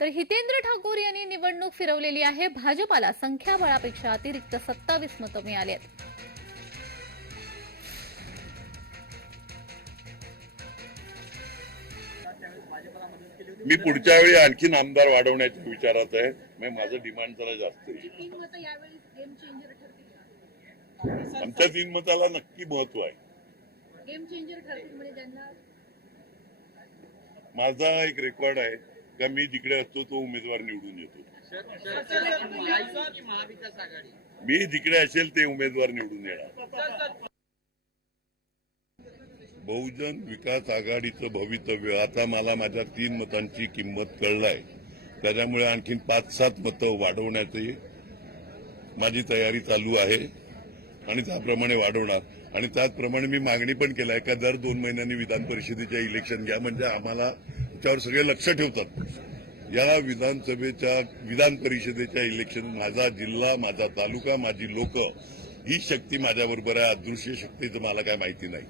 तर हितेंद्र ठाकूर यांनी निवडणूक फिरवलेली आहे. भाजपाला संख्याबळापेक्षा अतिरिक्त सत्तावीस मतं मिळाली आहेत. मी पुढच्या वेळी आणखीन आमदार वाढवण्याच्या विचारात आहे. मग माझं डिमांड जरा जास्त आहे. आमच्या तीन मताला नक्की महत्त्व आहे. गेम चेंजर ठरतील म्हणजे माझा एक रेकॉर्ड आहे. का मी जिकडे असतो तो उमेदवार निवडून येतो. मी जिकडे असेल ते उमेदवार निवडून येणार. बहुजन विकास आघाडीचं भवितव्य आता मला माझ्या तीन मतांची किंमत कळलाय. त्याच्यामुळे आणखीन पाच सात मतं वाढवण्याची माझी तयारी चालू आहे. आणि त्याप्रमाणे वाढवणार. आणि त्याचप्रमाणे मी मागणी पण केलाय का दर दोन महिन्यांनी विधान परिषदेच्या इलेक्शन घ्या. म्हणजे आम्हाला त्याच्यावर सगळे लक्ष ठेवतात. या विधानसभेच्या विधान परिषदेच्या इलेक्शन माझा जिल्हा माझा तालुका माझी लोक ही शक्ती माझ्याबरोबर आहे अदृश्य शक्तीचं मला काय माहिती नाही.